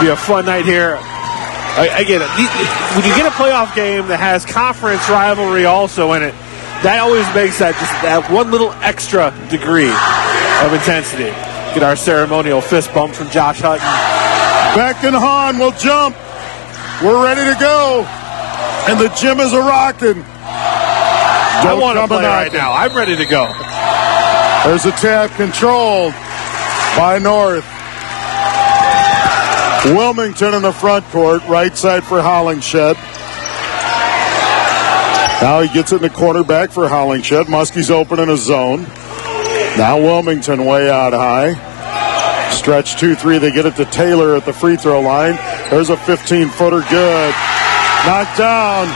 Should be a fun night here. Again, when you get a playoff game that has conference rivalry also in it, that always makes that just that one little extra degree of intensity. Get our ceremonial fist bump from Josh Hutton. Beck and Hahn will jump. We're ready to go. And the gym is a-rocking. I want to play right now. I'm ready to go. There's a tap controlled by North. Wilmington in the front court, right side for Hollingshed. Now he gets it in the corner back for Hollingshed. Muskie's open in a zone. Now Wilmington way out high. Stretch 2-3. They get it to Taylor at the free throw line. There's a 15-footer good. Knocked down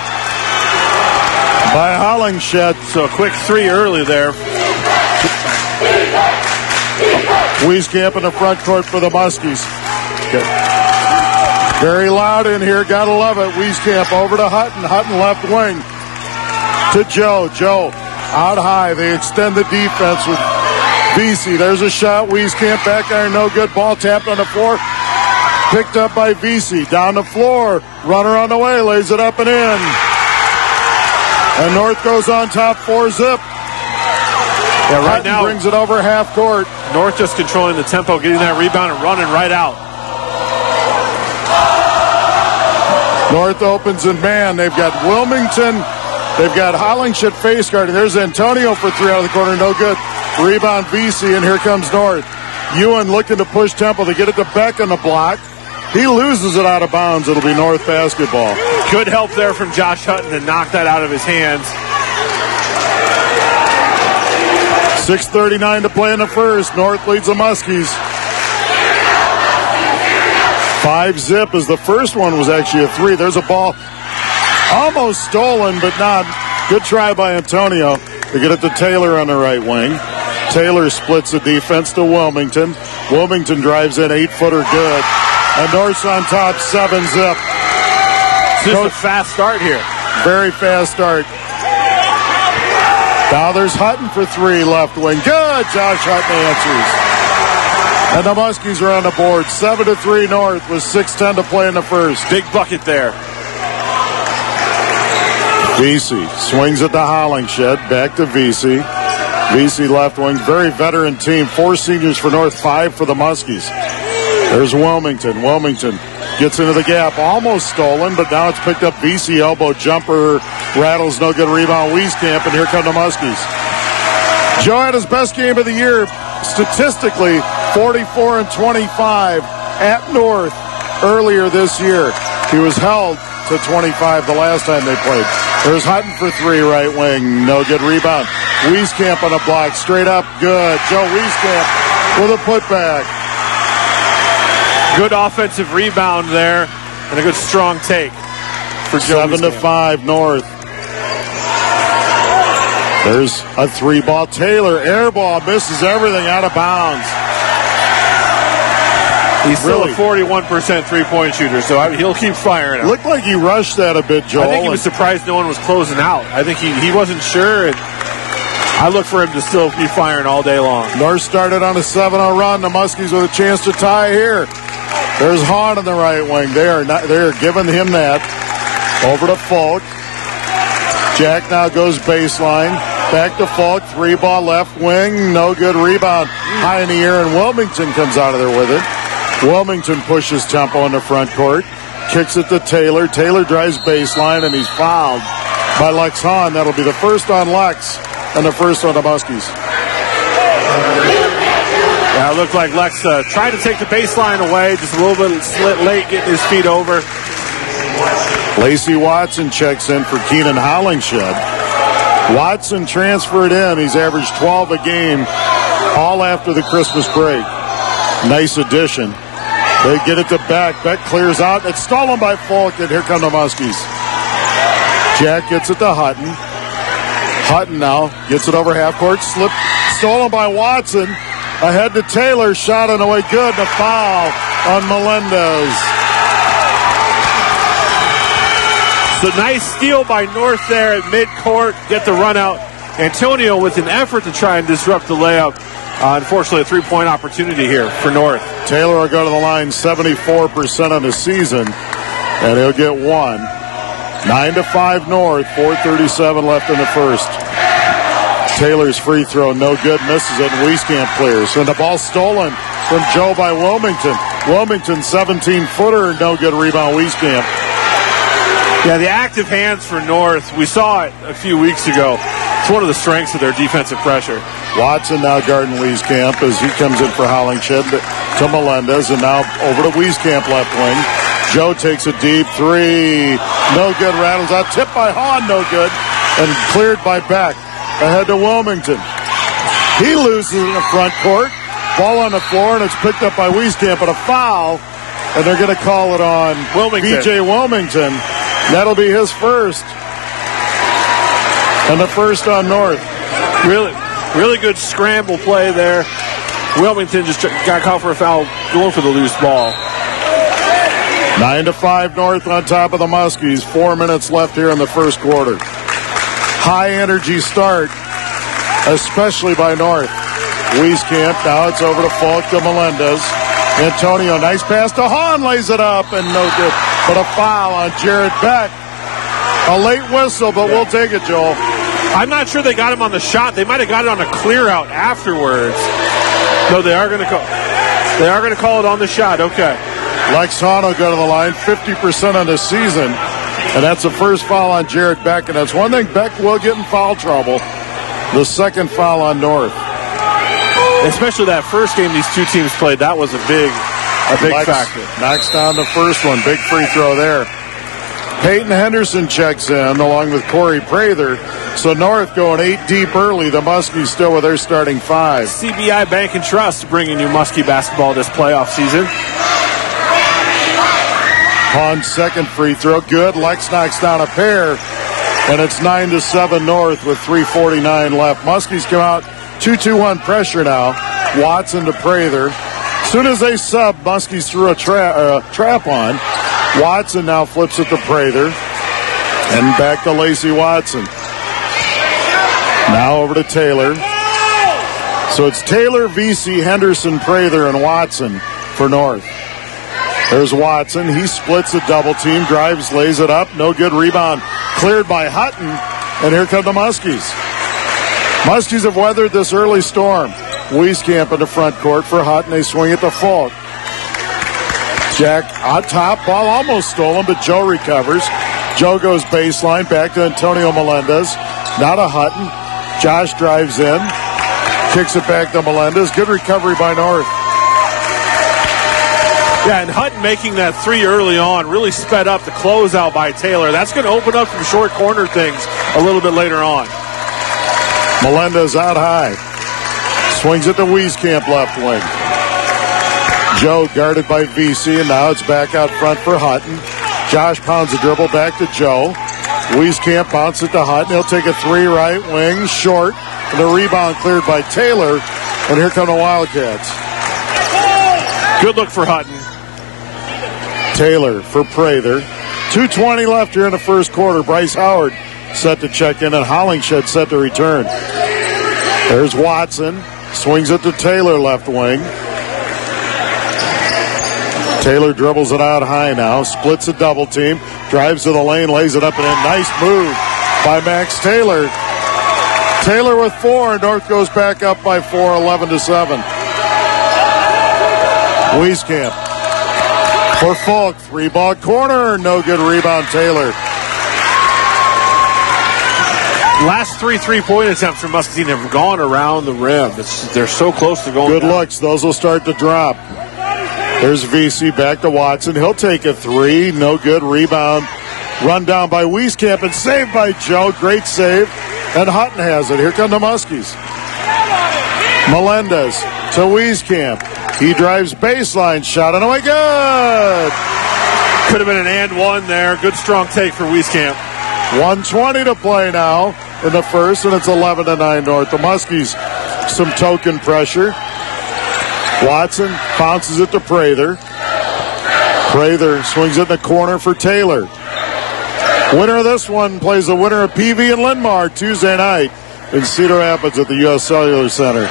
by Hollingshed. So a quick three early there. Wieskamp in the front court for the Muskies. Very loud in here. Gotta love it. Wieskamp over to Hutton. Hutton left wing to Joe. Joe out high. They extend the defense with Vesey. There's a shot. Wieskamp back iron. No good. Ball tapped on the floor. Picked up by Vesey. Down the floor. Runner on the way. Lays it up and in. And North goes on top 4-zip. Yeah, right Hutton now brings it over half court. North just controlling the tempo, getting that rebound and running right out. North opens and man, they've got Wilmington, they've got Hollingshed face guarding. There's Antonio for three out of the corner, no good. Rebound Vesey, and here comes North. Ewan looking to push tempo to get it to Beck on the block. He loses it out of bounds. It'll be North basketball. Good help there from Josh Hutton to knock that out of his hands. 6:39 to play in the first. North leads the Muskies. 5-zip as the first one was actually a three. There's a ball almost stolen, but not. Good try by Antonio to get it to Taylor on the right wing. Taylor splits the defense to Wilmington. Wilmington drives in 8-footer good. And North's on top 7-zip. This is a fast start here. Very fast start. Now there's Hutton for three left wing. Good. Josh Hutton answers. And the Muskies are on the board. 7-3 North with 6:10 to play in the first. Big bucket there. Vesey swings it to Hollingshed. Back to Vesey. Vesey left wing. Very veteran team. 4 seniors for North, 5 for the Muskies. There's Wilmington. Wilmington gets into the gap. Almost stolen, but now it's picked up. Vesey elbow jumper. Rattles, no good rebound. Wieskamp, and here come the Muskies. Joe had his best game of the year. Statistically, 44-25 at North earlier this year. He was held to 25 the last time they played. There's Hutton for three, right wing. No good rebound. Wieskamp on a block. Straight up, good. Joe Wieskamp with a putback. Good offensive rebound there and a good strong take for Joe. 7-5 North. There's a 3-ball. Taylor, air ball, misses everything out of bounds. He's still a 41% three-point shooter, so he'll keep firing it. Looked like he rushed that a bit, Joel. I think he was surprised no one was closing out. I think he wasn't sure, and I look for him to still be firing all day long. North started on a 7-0 run. The Muskies with a chance to tie here. There's Hahn on the right wing. They are giving him that. Over to Falk. Jack now goes baseline. Back to Falk. 3-ball left wing. No good rebound. High in the air, and Wilmington comes out of there with it. Wilmington pushes tempo in the front court. Kicks it to Taylor. Taylor drives baseline, and he's fouled by Lex Hahn. That'll be the first on Lex and the first on the Muskies. Yeah, it looked like Lex tried to take the baseline away. Just a little bit slit late getting his feet over. Lacey Watson checks in for Keenan Hollingshed. Watson transferred in. He's averaged 12 a game all after the Christmas break. Nice addition. They get it to Beck. Beck clears out. It's stolen by Falk, and here come the Muskies. Jack gets it to Hutton. Hutton now gets it over half court. Stolen by Watson. Ahead to Taylor. Shot on the way. Good. And a foul on Melendez. So nice steal by North there at midcourt. Get the run out. Antonio with an effort to try and disrupt the layup. Unfortunately, a three-point opportunity here for North. Taylor will go to the line 74% on the season, and he'll get one. 9-5 North, 4:37 left in the first. Taylor's free throw, no good, misses it, and Wieskamp clears. And the ball stolen from Joe by Wilmington. Wilmington, 17-footer, no good rebound, Wieskamp. Yeah, the active hands for North, we saw it a few weeks ago. It's one of the strengths of their defensive pressure. Watson now guarding Wieskamp as he comes in for Hollingshed to Melendez, and now over to Wieskamp left wing. Joe takes a deep three. No good, rattles out. Tipped by Hahn, no good. And cleared by Beck. Ahead to Wilmington. He loses in the front court. Ball on the floor, and it's picked up by Wieskamp, but a foul. And they're going to call it on B.J. Wilmington. That'll be his first. And the first on North. Really good scramble play there. Wilmington just got caught for a foul going for the loose ball. 9-5 North on top of the Muskies. 4 minutes left here in the first quarter. High energy start, especially by North. Wieskamp, now it's over to Falk to Melendez. Antonio, nice pass to Hahn, lays it up, and no good. But a foul on Jared Beck. A late whistle, but we'll take it, Joel. I'm not sure they got him on the shot. They might have got it on a clear out afterwards. No, they are going to call it on the shot. Okay. Lex Hahn will go to the line, 50% on the season. And that's the first foul on Jared Beck. And that's one thing, Beck will get in foul trouble. The second foul on North. Especially that first game these two teams played, that was a big factor. Knocks down the first one. Big free throw there. Peyton Henderson checks in along with Corey Prather. So North going 8 deep early. The Muskies still with their starting 5. CBI Bank and Trust bringing you Muskie basketball this playoff season. Hahn's second free throw, good. Lex knocks down a pair, and it's 9-7 North with 3:49 left. Muskies come out 2-2-1 pressure now. Watson to Prather. As soon as they sub, Muskies threw a trap on. Watson now flips it to Prather, and back to Lacey Watson. Now over to Taylor. So it's Taylor, VC, Henderson, Prather, and Watson for North. There's Watson. He splits a double team, drives, lays it up. No good rebound. Cleared by Hutton. And here come the Muskies. Muskies have weathered this early storm. Wieskamp in the front court for Hutton. They swing it to Falk. Jack on top. Ball almost stolen, but Joe recovers. Joe goes baseline. Back to Antonio Melendez. Now to Hutton. Josh drives in. Kicks it back to Melendez. Good recovery by North. Yeah, and Hutton making that three early on really sped up the closeout by Taylor. That's going to open up some short corner things a little bit later on. Melendez out high. Swings it to Wieskamp left wing. Joe guarded by VC, and now it's back out front for Hutton. Josh pounds the dribble back to Joe. Wieskamp bounces it to Hutton. He'll take a three right wing, short. And the rebound cleared by Taylor. And here come the Wildcats. Good look for Hutton. Taylor for Prather. 2:20 left here in the first quarter. Bryce Howard set to check in, and Hollingshed set to return. There's Watson. Swings it to Taylor left wing. Taylor dribbles it out high now. Splits a double team. Drives to the lane. Lays it up and in. Nice move by Max Taylor. Taylor with 4. North goes back up by 4, 11-7. Wieskamp for Falk. 3-ball corner. No good rebound, Taylor. Last 3 3-point attempts for Muscatine have gone around the rim. They're so close to going Good down. looks. Those will start to drop. There's VC back to Watson. He'll take a 3. No good. Rebound. Run down by Wieskamp and saved by Joe. Great save. And Hutton has it. Here come the Muskies. Melendez to Wieskamp. He drives baseline. Shot and away. Good. Could have been an and one there. Good strong take for Wieskamp. 1:20 to play now in the first, and it's 11-9 North. The Muskies, some token pressure. Watson bounces it to Prather. Prather swings it in the corner for Taylor. Winner of this one plays the winner of PV and Linn-Mar Tuesday night in Cedar Rapids at the U.S. Cellular Center.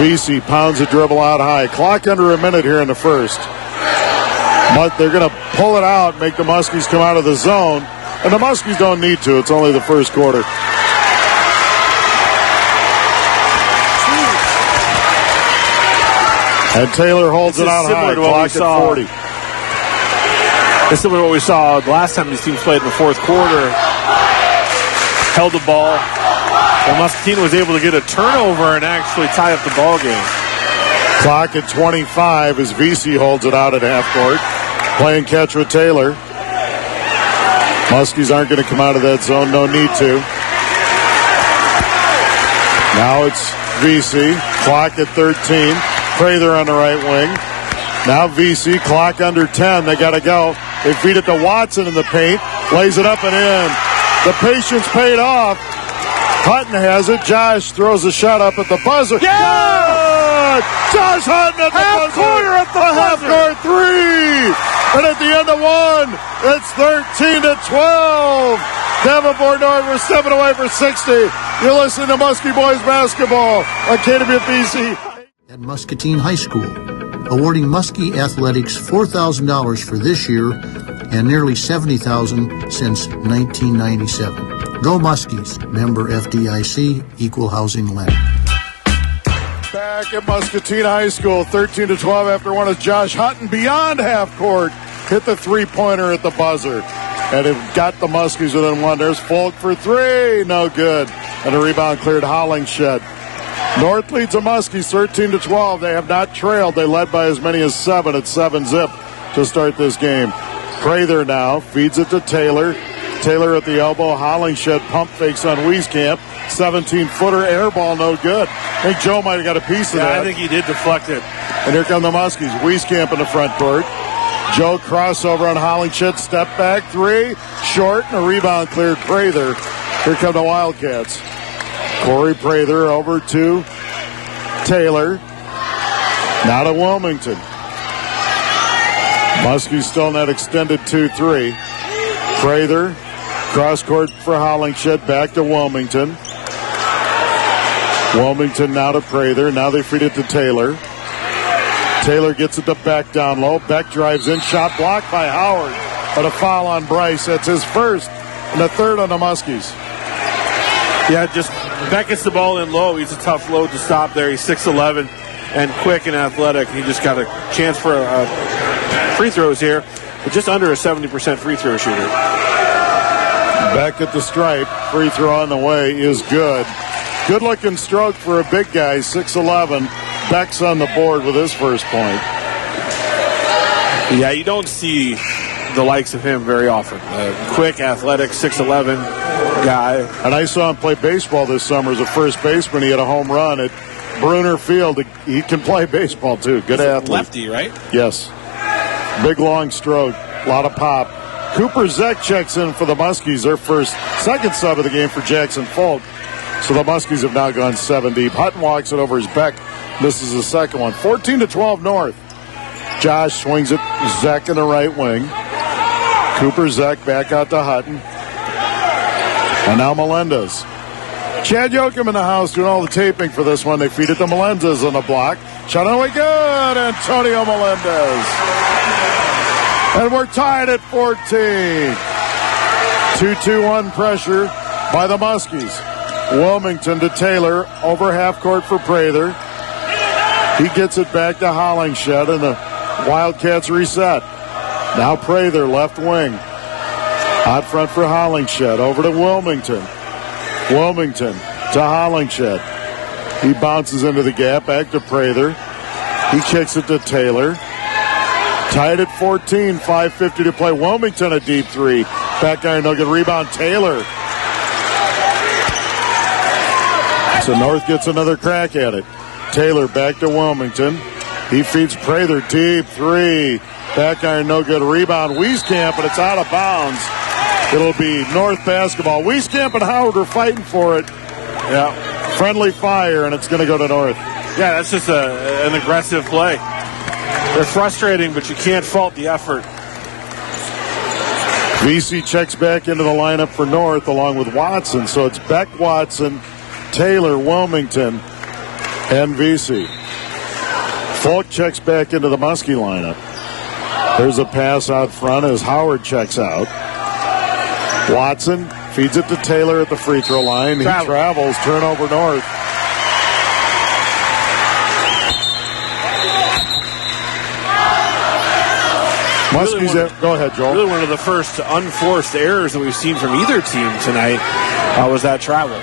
VC pounds a dribble out high. Clock under a minute here in the first. But they're going to pull it out, make the Muskies come out of the zone. And the Muskies don't need to. It's only the first quarter. And Taylor holds it out high. Clock at 40. It's similar to what we saw the last time these teams played in the fourth quarter. Held the ball. And Muscatine was able to get a turnover and actually tie up the ball game. Clock at 25 as VC holds it out at half court. Playing catch with Taylor. Muskies aren't going to come out of that zone. No need to. Now it's VC. Clock at 13. Prather on the right wing. Now VC. Clock under 10. They got to go. They feed it to Watson in the paint. Lays it up and in. The patience paid off. Hutton has it. Josh throws a shot up at the buzzer. Yeah! Josh Hutton at the half buzzer. Quarter at the half court three. And at the end of one, it's 13-12. Davenport North, we're stepping away for 60. You're listening to Muskie Boys Basketball on KWBC. At Muscatine High School, awarding Muskie Athletics $4,000 for this year and nearly $70,000 since 1997. Go Muskies, member FDIC, equal housing lender. Back at Muscatine High School, 13-12 after one, as Josh Hutton beyond half court hit the three-pointer at the buzzer. And it got the Muskies within one. There's Folk for three. No good. And a rebound cleared Hollingshed. North leads the Muskies 13-12. They have not trailed. They led by as many as 7 at 7-zip to start this game. Prather now feeds it to Taylor. Taylor at the elbow. Hollingshed pump fakes on Wieskamp. 17-footer air ball, no good. I think Joe might have got a piece of that. I think he did deflect it. And here come the Muskies. Wieskamp in the front court. Joe crossover on Hollingshed. Step back three. Short, and a rebound cleared Prather. Here come the Wildcats. Corey Prather over to Taylor. Now to Wilmington. Muskies still in that extended 2-3. Prather, cross court for Hollingshed, back to Wilmington. Wilmington now to Prather. Now they feed it to Taylor. Taylor gets it to Beck down low. Beck drives in, shot blocked by Howard. But a foul on Bryce. That's his first and the third on the Muskies. Yeah, just Beck gets the ball in low. He's a tough load to stop there. He's 6'11" and quick and athletic. He just got a chance for free throws here, but just under a 70% free throw shooter. Beck at the stripe. Free throw on the way is good. Good-looking stroke for a big guy, 6'11". Beck's on the board with his first point. Yeah, you don't see the likes of him very often. Quick, athletic, 6'11" guy. And I saw him play baseball this summer as a first baseman. He had a home run at Bruner Field. He can play baseball, too. Good athlete. Lefty, right? Yes. Big, long stroke. A lot of pop. Cooper Zeck checks in for the Muskies. Their second sub of the game for Jackson Folk. So the Muskies have now gone 7 deep. Hutton walks it over his Beck. Misses the second one. 14-12 North. Josh swings it. Zeck in the right wing. Cooper Zeck back out to Hutton. And now Melendez. Chad Yoakum in the house doing all the taping for this one. They feed it to Melendez on the block. Shot away good. Antonio Melendez. And we're tied at 14. 2-2-1 pressure by the Muskies. Wilmington to Taylor. Over half court for Prather. He gets it back to Hollingshed, and the Wildcats reset. Now Prather, left wing. Out front for Hollingshed. Over to Wilmington. Wilmington to Hollingshed. He bounces into the gap. Back to Prather. He kicks it to Taylor. Tied at 14. 5:50 to play. Wilmington a deep three. Back iron, no good rebound. Taylor. So North gets another crack at it. Taylor back to Wilmington. He feeds Prather deep three. Back iron, no good rebound. Wieskamp, but it's out of bounds. It'll be North basketball. Wieskamp and Howard are fighting for it. Yeah, friendly fire, and it's going to go to North. Yeah, that's just an aggressive play. They're frustrating, but you can't fault the effort. VC checks back into the lineup for North along with Watson. So it's Beck, Watson, Taylor, Wilmington, and Vesey. Falk checks back into the Muskie lineup. There's a pass out front as Howard checks out. Watson feeds it to Taylor at the free throw line. He travels, turnover North. Muskie's go ahead, Joel. Really one of the first unforced errors that we've seen from either team tonight was that travel.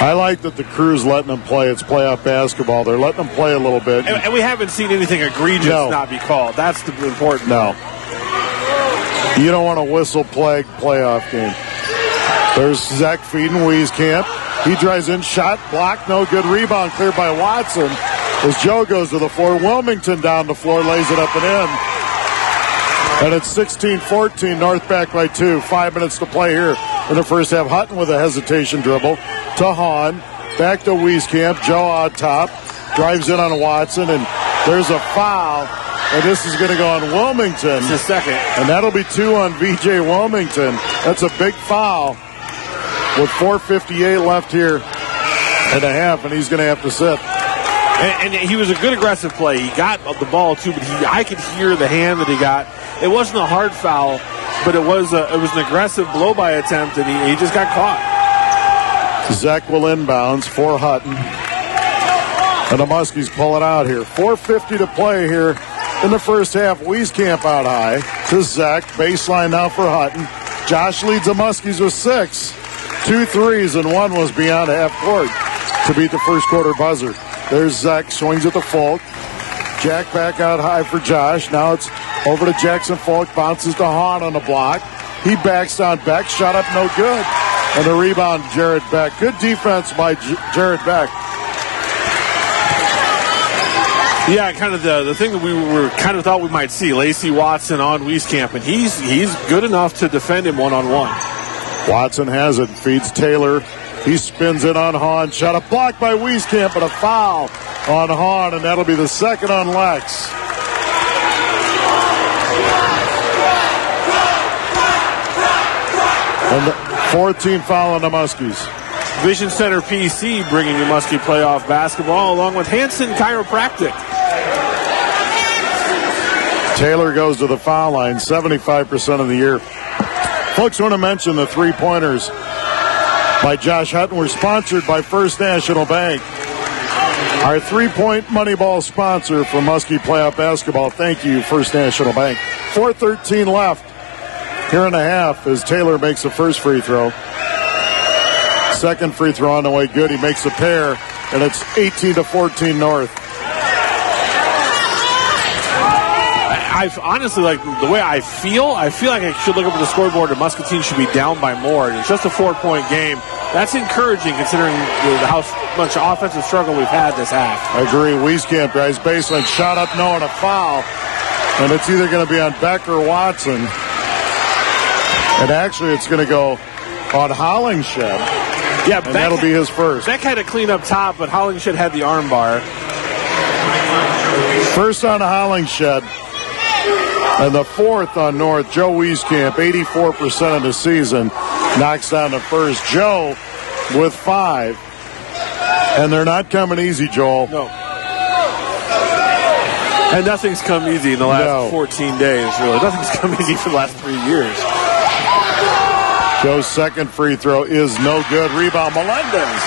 I like that the crew's letting them play. It's playoff basketball. They're letting them play a little bit. And we haven't seen anything egregious not be called. That's the important. No. You don't want a whistle-plagued playoff game. There's Zach feeding Wieskamp. He drives in, shot, blocked, no good. Rebound cleared by Watson as Joe goes to the floor. Wilmington down the floor, lays it up and in. And it's 16-14, North back by 2. 5 minutes to play here in the first half. Hutton with a hesitation dribble to Hahn. Back to Wieskamp. Joe on top. Drives in on Watson, and there's a foul. And this is going to go on Wilmington. It's a second. And that'll be 2 on V.J. Wilmington. That's a big foul with 4:58 left here and a half, and he's going to have to sit. And he was a good aggressive play. He got the ball, too, but I could hear the hand that he got. It wasn't a hard foul, but it was an aggressive blow-by attempt, and he just got caught. Zach will inbounds for Hutton. And the Muskies pull it out here. 4:50 to play here in the first half. Wieskamp out high to Zach. Baseline now for Hutton. Josh leads the Muskies with 6. 2 threes, and 1 was beyond half court to beat the first quarter buzzer. There's Zach, swings at the Falk. Jack back out high for Josh. Now it's over to Jackson Falk. Bounces to Hahn on the block. He backs down Beck. Shot up no good. And the rebound, Jared Beck. Good defense by Jared Beck. Yeah, kind of the thing that we were kind of thought we might see. Lacey Watson on Wieskamp, and he's good enough to defend him one-on-one. Watson has it. Feeds Taylor. He spins it on Hahn. Shot a block by Wieskamp, but a foul on Hahn, and that'll be the second on Lex. And the 14 foul on the Muskies. Vision Center PC bringing you Muskie playoff basketball along with Hanson Chiropractic. Taylor goes to the foul line 75% of the year. Folks, want to mention the three-pointers by Josh Hutton were sponsored by First National Bank. Our three-point Moneyball sponsor for Muskie playoff basketball. Thank you, First National Bank. 4:13 left here and a half as Taylor makes the first free throw. Second free throw on the way, good. He makes a pair, and it's 18-14 North. I've honestly, like the way I feel like I should look up at the scoreboard and Muscatine should be down by more. It's just a 4-point game. That's encouraging considering how much offensive struggle we've had this half. I agree. Wieskamp drives baseline, shot up, no, and a foul. And it's either going to be on Beck or Watson. And actually, it's going to go on Hollingshed. Yeah, and that'll be his first. Beck had to clean up top, but Hollingshed had the arm bar. First on Hollingshed. And the fourth on North, Joe Wieskamp, 84% of the season, knocks down the first. Joe with 5. And they're not coming easy, Joel. No. And nothing's come easy in the last 14 days, really. Nothing's come easy for the last 3 years. Joe's second free throw is no good. Rebound, Melendez.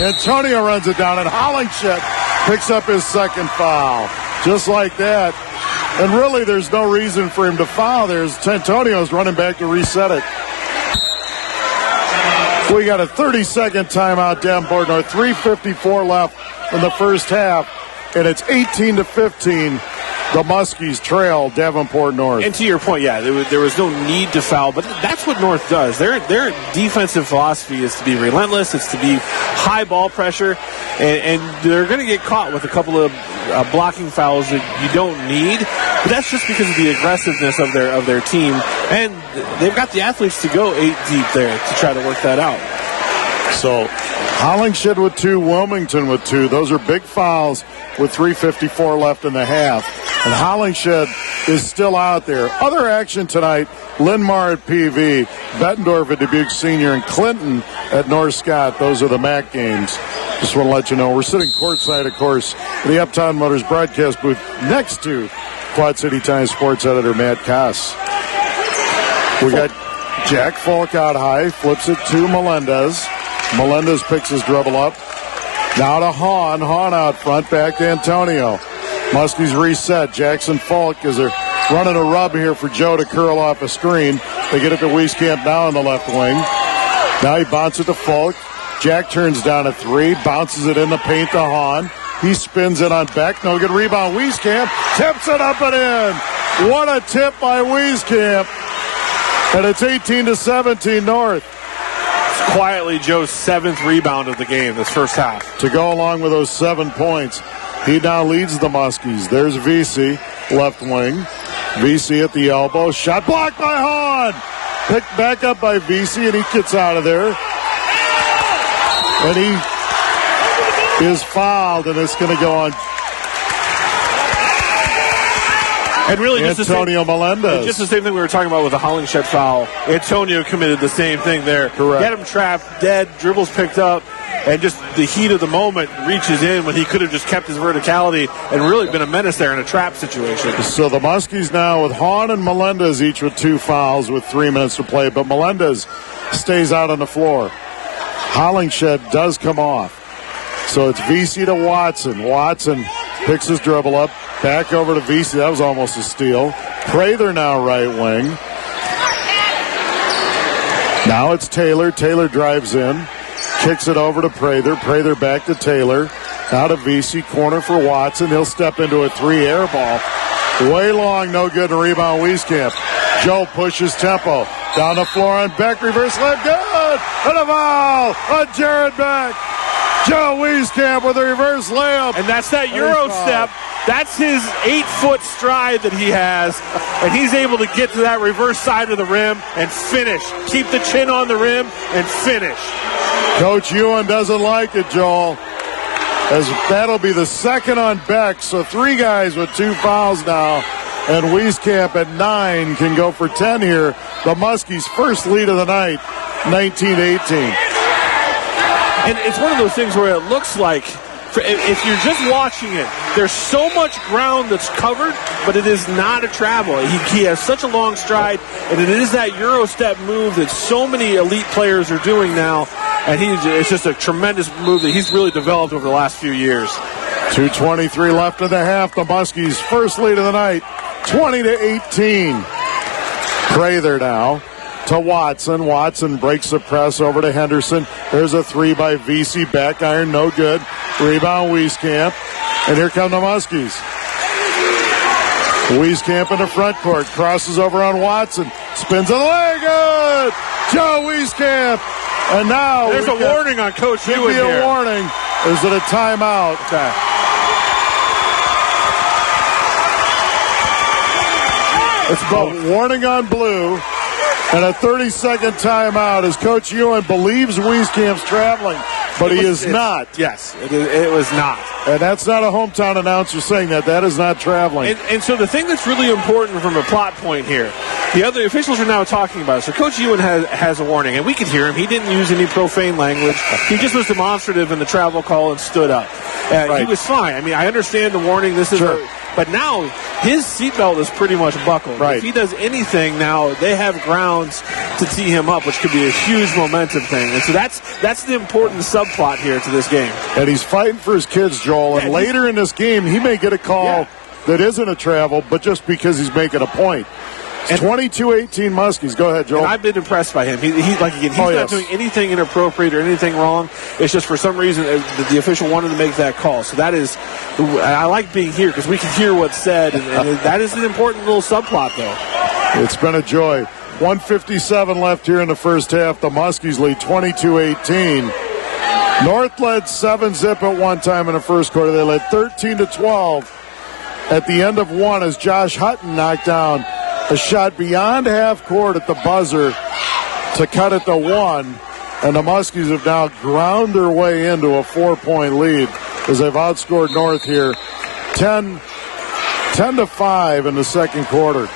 Antonio runs it down, and Hollingshed picks up his second foul. Just like that. And really, there's no reason for him to foul. There's Antonio's running back to reset it. We got a 30-second timeout, Davenport North. 3:54 left in the first half, and it's 18-15. The Muskies trail Davenport North. And to your point, yeah, there was no need to foul, but that's what North does. Their defensive philosophy is to be relentless. It's to be high ball pressure, and they're going to get caught with a couple of blocking fouls that you don't need. But that's just because of the aggressiveness of their team, and they've got the athletes to go 8 deep there to try to work that out. So Hollingshed with 2, Wilmington with 2. Those are big fouls with 3:54 left in the half. And Hollingshed is still out there. Other action tonight, Linmar at PV, Bettendorf at Dubuque Senior, and Clinton at North Scott. Those are the MAC games. Just want to let you know we're sitting courtside, of course, in the Uptown Motors broadcast booth next to Quad City Times sports editor Matt Koss. We got Jack Falk out high, flips it to Melendez. Melendez picks his dribble up. Now to Hahn. Hahn out front, back to Antonio. Muskie's reset. Jackson Falk is running a rub here for Joe to curl off a screen. They get it to Wieskamp now on the left wing. Now he bounces it to Falk. Jack turns down a three, bounces it in the paint to Hahn. He spins it on Beck. No good rebound. Wieskamp tips it up and in. What a tip by Wieskamp. And it's 18-17 North. It's quietly Joe's 7th rebound of the game this first half. To go along with those 7 points, he now leads the Muskies. There's VC, left wing. VC at the elbow. Shot blocked by Hahn. Picked back up by VC, and he gets out of there. And he is fouled, and it's going to go on and really Antonio Melendez. Just the same thing we were talking about with the Hollingshed foul. Antonio committed the same thing there. Correct. Get him trapped, dead, dribbles picked up, and just the heat of the moment reaches in when he could have just kept his verticality and really been a menace there in a trap situation. So the Muskies now with Hahn and Melendez each with 2 fouls with 3 minutes to play, but Melendez stays out on the floor. Hollingshed does come off. So it's VC to Watson. Watson picks his dribble up. Back over to VC. That was almost a steal. Prather now right wing. Now it's Taylor. Taylor drives in. Kicks it over to Prather. Prather back to Taylor. Now to VC. Corner for Watson. He'll step into a 3 air ball. Way long. No good. And rebound Wieskamp. Joe pushes tempo. Down the floor on Beck. Reverse layup. Good. And a foul on Jared Beck. Joe Wieskamp with a reverse layup. And that's that Euro step. That's his 8-foot stride that he has. And he's able to get to that reverse side of the rim and finish. Keep the chin on the rim and finish. Coach Ewan doesn't like it, Joel. As that'll be the second on Beck. So 3 guys with 2 fouls now. And Wieskamp at 9 can go for 10 here. The Muskies' first lead of the night, 19-18. And it's one of those things where it looks like, if you're just watching it, there's so much ground that's covered, but it is not a travel. He has such a long stride, and it is that Euro step move that so many elite players are doing now, and it's just a tremendous move that he's really developed over the last few years. 2:23 left in the half. The Muskies' first lead of the night, 20-18. Prather now to Watson. Watson breaks the press over to Henderson. There's a 3 by VC. Back iron, no good. Rebound Wieskamp. And here come the Muskies. Wieskamp in the front court. Crosses over on Watson. Spins on the leg. Good. Joe Wieskamp. And now there's a warning on Coach Ewan here. Give me a warning. Is it a timeout? Okay. It's both. A warning on blue. And a 30-second timeout as Coach Ewan believes Wieskamp's traveling, but he is not. Yes, it was not. And that's not a hometown announcer saying that. That is not traveling. And so the thing that's really important from a plot point here, the other officials are now talking about it. So Coach Ewan has a warning, and we could hear him. He didn't use any profane language. He just was demonstrative in the travel call and stood up. Right. He was fine. I mean, I understand the warning. This is sure. But now his seatbelt is pretty much buckled. Right. If he does anything now, they have grounds to tee him up, which could be a huge momentum thing. And so that's the important subplot here to this game. And he's fighting for his kids, Joel. And later in this game, he may get a call that isn't a travel, but just because he's making a point. It's 22-18 Muskies. Go ahead, Joel. And I've been impressed by him. He's not doing anything inappropriate or anything wrong. It's just for some reason the official wanted to make that call. So that is, I like being here because we can hear what's said, and that is an important little subplot, though. It's been a joy. 1:57 left here in the first half. The Muskies lead 22-18. North led 7-zip at one time in the first quarter. They led 13-12 at the end of one as Josh Hutton knocked down a shot beyond half court at the buzzer to cut it to 1. And the Muskies have now ground their way into a 4-point lead as they've outscored North here 10-5 in the second quarter.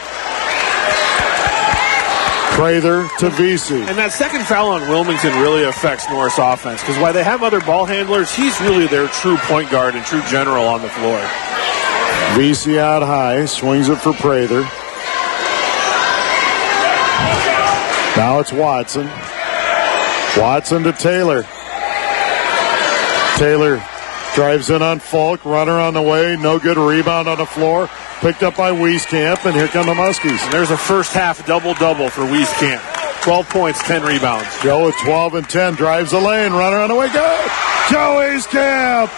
Prather to Vesey. And that second foul on Wilmington really affects North's offense because while they have other ball handlers, he's really their true point guard and true general on the floor. Vesey out high, swings it for Prather. Now it's Watson. Watson to Taylor. Taylor drives in on Falk, runner on the way, no good, rebound on the floor. Picked up by Wieskamp, and here come the Muskies. And there's a first half double-double for Wieskamp. 12 points, 10 rebounds. Joe with 12 and 10, drives the lane, runner on the way, go! Joe Wieskamp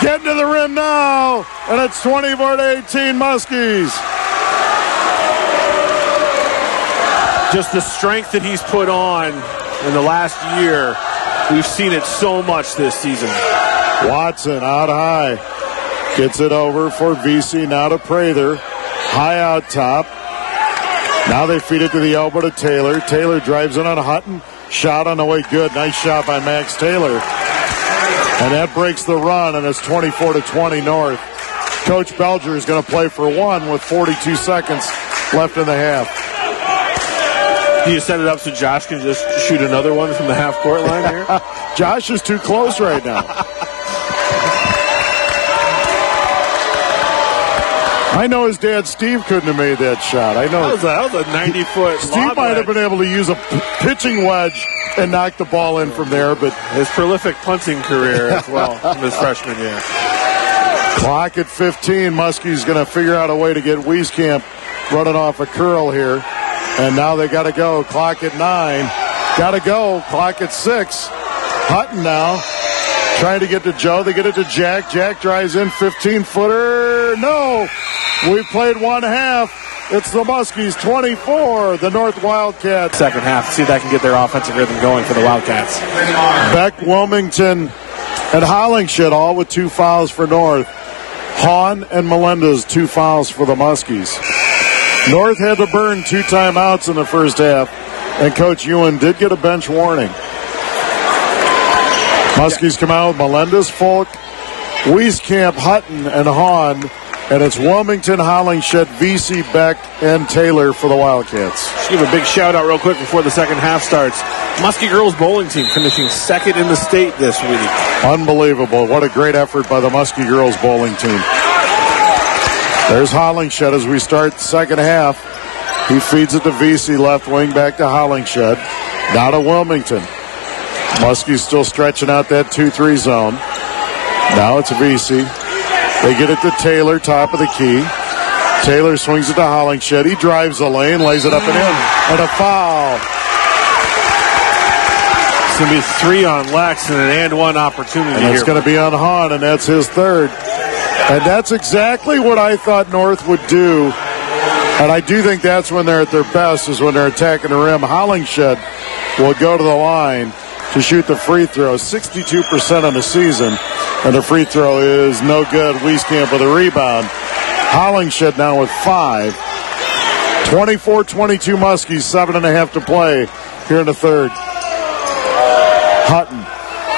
getting to the rim now, and it's 24-18 Muskies. Just the strength that he's put on in the last year, we've seen it so much this season. Watson out high. Gets it over for Vesey, now to Prather. High out top. Now they feed it to the elbow to Taylor. Taylor drives in on Hutton. Shot on the way, good. Nice shot by Max Taylor. And that breaks the run, and it's 24-20 North. Coach Belger is going to play for one with 42 seconds left in the half. Can you set it up so Josh can just shoot another one from the half-court line here? Josh is too close right now. I know his dad, Steve, couldn't have made that shot. I know. That was a 90-foot Steve might have been able to use a pitching wedge and knock the ball in from there, but his prolific punting career as well in his freshman year. Clock at 15. Muskie's going to figure out a way to get Wieskamp running off a curl here. And now they got to go. Clock at 9. Got to go. Clock at 6. Hutton now trying to get to Joe. They get it to Jack. Jack drives in. 15-footer. No. We played one half. It's the Muskies 24, the North Wildcats. Second half. See if that can get their offensive rhythm going for the Wildcats. Beck, Wilmington, and Hollingshed all with 2 fouls for North. Hahn and Melendez 2 fouls for the Muskies. North had to burn 2 timeouts in the first half, and Coach Ewan did get a bench warning. Muskies come out with Melendez, Folk, Wieskamp, Hutton, and Hahn. And it's Wilmington, Hollingshed, Vesey, Beck, and Taylor for the Wildcats. Just give a big shout-out real quick before the second half starts. Muskie girls bowling team finishing second in the state this week. Unbelievable. What a great effort by the Muskie girls bowling team. There's Hollingshed as we start the second half. He feeds it to Vesey, left wing, back to Hollingshed. Now to Wilmington. Muskie's still stretching out that 2-3 zone. Now it's Vesey. They get it to Taylor, top of the key. Taylor swings it to Hollingshed. He drives the lane, lays it up and in. And a foul. It's going to be 3 on Lex and an and-one opportunity and it's going to be on Hahn, and that's his third. And that's exactly what I thought North would do. And I do think that's when they're at their best, is when they're attacking the rim. Hollingshed will go to the line to shoot the free throw. 62% on the season. And the free throw is no good. Wieskamp with a rebound. Hollingshed now with 5. 24-22 Muskies, 7.5 to play here in the third. Hutton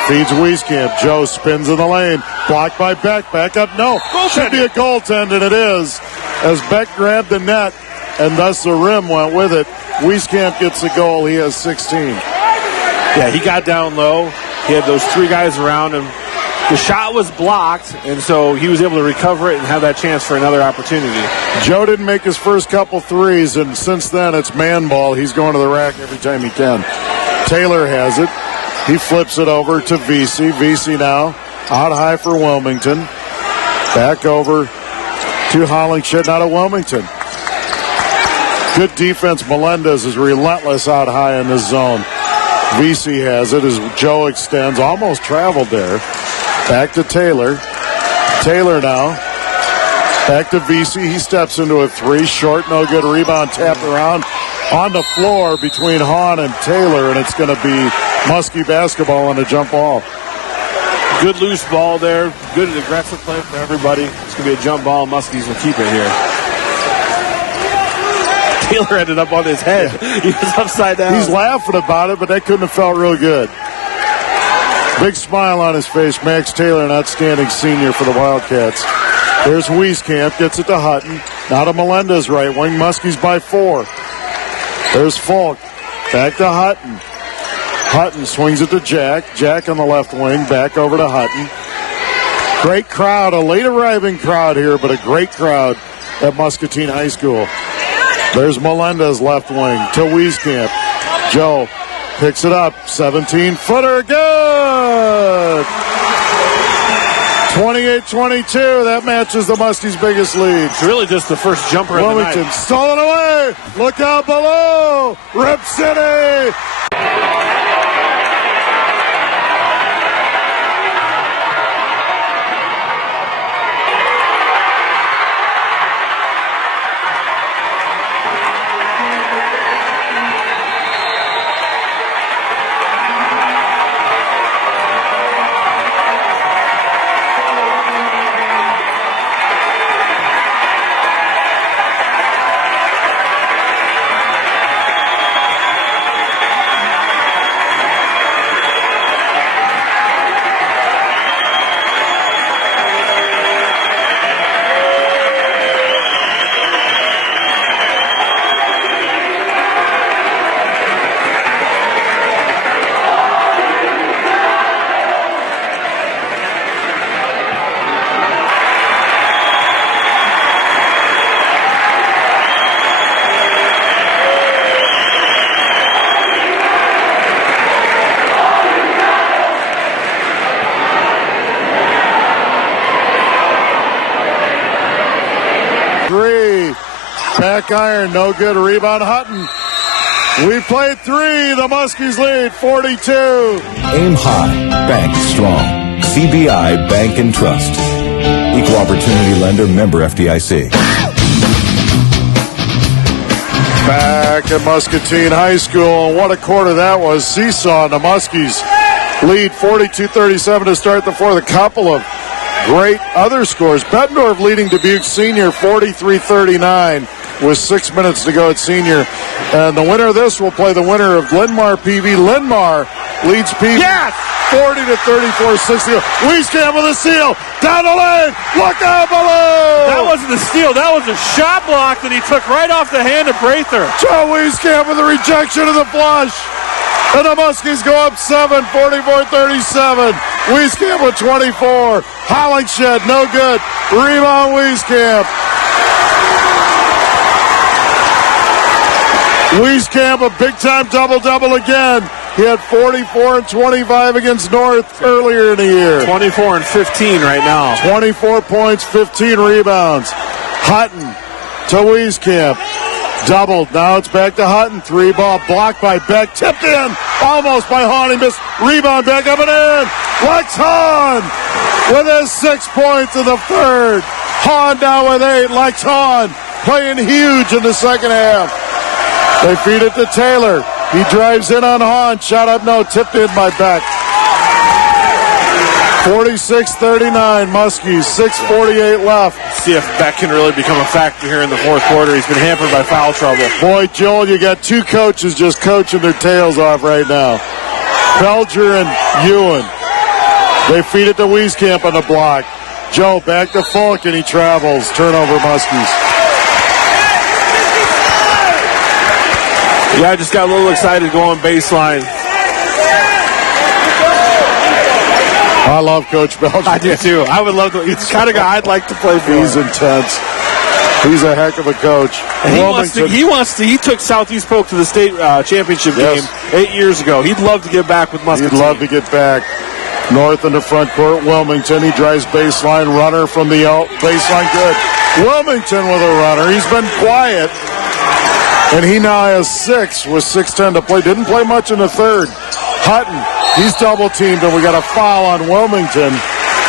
feeds Wieskamp. Joe spins in the lane. Blocked by Beck. Back up. No. Should be a goaltend, and it is. As Beck grabbed the net, and thus the rim went with it. Wieskamp gets the goal. He has 16. Yeah, he got down low. He had those 3 guys around him. The shot was blocked, and so he was able to recover it and have that chance for another opportunity. Joe didn't make his first couple threes, and since then it's man ball. He's going to the rack every time he can. Taylor has it. He flips it over to Vesey. Vesey now out high for Wilmington. Back over to Hollingshed, now to Wilmington. Good defense. Melendez is relentless out high in this zone. Vesey has it as Joe extends, almost traveled there. Back to Taylor. Taylor now. Back to Vesey. He steps into a 3. Short, no good. Rebound tapped around on the floor between Hahn and Taylor, and it's going to be Muskie basketball on a jump ball. Good loose ball there. Good aggressive play for everybody. It's going to be a jump ball. Muskies will keep it here. Taylor ended up on his head. Yeah. He was upside down. He's laughing about it, but that couldn't have felt real good. Big smile on his face. Max Taylor, an outstanding senior for the Wildcats. There's Wieskamp, gets it to Hutton. Now to Melendez, right wing. Muskies by 4. There's Falk. Back to Hutton. Hutton swings it to Jack. Jack on the left wing. Back over to Hutton. Great crowd, a late arriving crowd here, but a great crowd at Muscatine High School. There's Melendez left wing to Wieskamp. Joe picks it up. 17-footer. Good! 28-22. That matches the Muskies' biggest lead. It's really just the first jumper of the Wilmington night. stolen away. Look out below. Rip City. Back iron, no good. Rebound, Hutton. We played three. The Muskies lead, 42. Aim high, bank strong. CBI Bank and Trust. Equal opportunity lender, member FDIC. Back at Muscatine High School. What a quarter that was. Seesaw and the Muskies lead 42-37 to start the fourth. A couple of great other scores. Bettendorf leading Dubuque Senior 43-39 with 6 minutes to go at Senior. And the winner of this will play the winner of Linn-Mar PV. Linn-Mar leads PV 40-34, 60. Wieskamp with a steal. Down the lane. Look out below. That wasn't a steal. That was a shot block that he took right off the hand of Prather. Joe Wieskamp with a rejection of the flush. And the Muskies go up 7, 44-37. Wieskamp with 24. Hollingshed, no good. Rebound Wieskamp. Wieskamp, a big-time double-double again. He had 44 and 25 against North earlier in the year. 24 and 15 right now. 24 points, 15 rebounds. Hutton to Wieskamp. Doubled. Now it's back to Hutton. Three ball blocked by Beck. Tipped in. Almost by Hahn. He missed. Rebound back up and in. Lex Hahn with his 6 points in the third. Hahn now with 8. Lex Hahn playing huge in the second half. They feed it to Taylor. He drives in on Hahn. Shot up, no. Tipped in by Beck. 46-39 Muskies. 6:48 left. See if Beck can really become a factor here in the fourth quarter. He's been hampered by foul trouble. Boy, Joel, you got two coaches just coaching their tails off right now. Belger and Ewan. They feed it to Wieskamp on the block. Joe back to Fulk and he travels. Turnover Muskies. Yeah, I just got a little excited going baseline. I love Coach Belcher. I do too. I would love to. He's the kind of guy I'd like to play for. He's intense. He's a heck of a coach. And he took Southeast Polk to the state championship game 8 years ago. He'd love to get back with Muscatine. He'd love to get back. North in the front court, Wilmington. He drives baseline, runner from the baseline, good. Wilmington with a runner. He's been quiet. And he now has 6 with 6:10 to play. Didn't play much in the third. Hutton, he's double teamed, and we got a foul on Wilmington.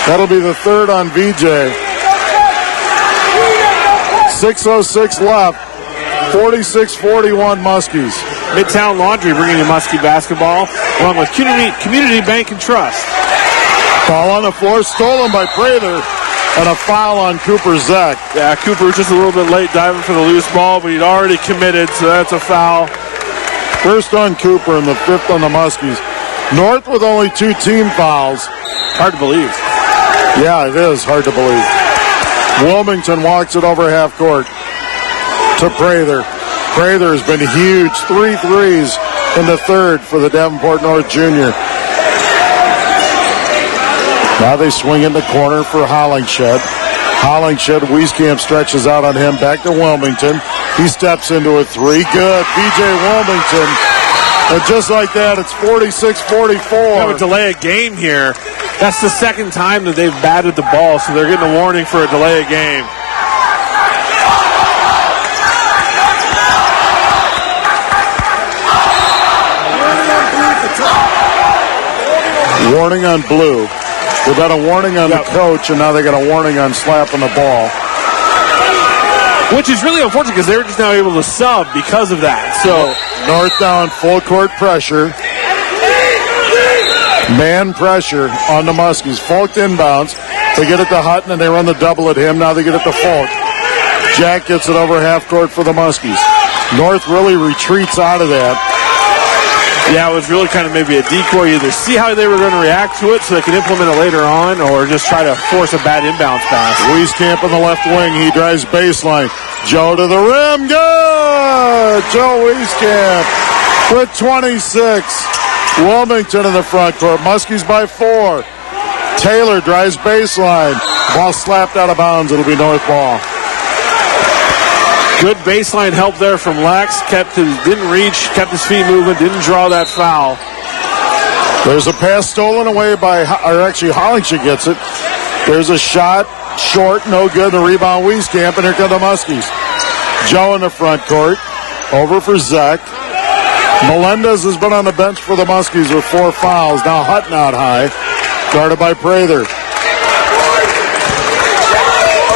That'll be the third on VJ. 6:06 left. 46-41 Muskies. Midtown Laundry bringing you Muskie basketball, along with Community Bank and Trust. Ball on the floor, stolen by Prather, and a foul on Cooper Zek. Yeah, Cooper was just a little bit late diving for the loose ball, but he'd already committed, so that's a foul. First on Cooper and the 5th on the Muskies. North with only 2 team fouls. Hard to believe. Yeah, it is hard to believe. Wilmington walks it over half court to Prather. Prather has been huge. 3 threes in the third for the Davenport North junior. Now they swing in the corner for Hollingshed. Wieskamp stretches out on him. Back to Wilmington. He steps into a three. Good. B.J. Wilmington. And just like that, it's 46-44. Have a delay of game here. That's the second time that they've batted the ball, so they're getting a warning for a delay of game. Warning on blue. They got a warning on the coach, and now they got a warning on slapping the ball. Which is really unfortunate because they were just now able to sub because of that. So North down, full court pressure. Man pressure on the Muskies. Falk inbounds. They get it to Hutton, and they run the double at him. Now they get it to Falk. Jack gets it over half court for the Muskies. North really retreats out of that. Yeah, it was really kind of maybe a decoy. Either see how they were going to react to it so they can implement it later on, or just try to force a bad inbounds pass. Wieskamp on the left wing. He drives baseline. Joe to the rim. Good! Joe Wieskamp with 26. Wilmington in the front court. Muskies by 4. Taylor drives baseline. Ball slapped out of bounds. It'll be North ball. Good baseline help there from Lex. Didn't reach, kept his feet moving, didn't draw that foul. There's a pass stolen away Hollingshed gets it. There's a shot, short, no good. The rebound, Wieskamp, and here come the Muskies. Joe in the front court, over for Zek. Melendez has been on the bench for the Muskies with 4 fouls. Now Hutton out high, guarded by Prather.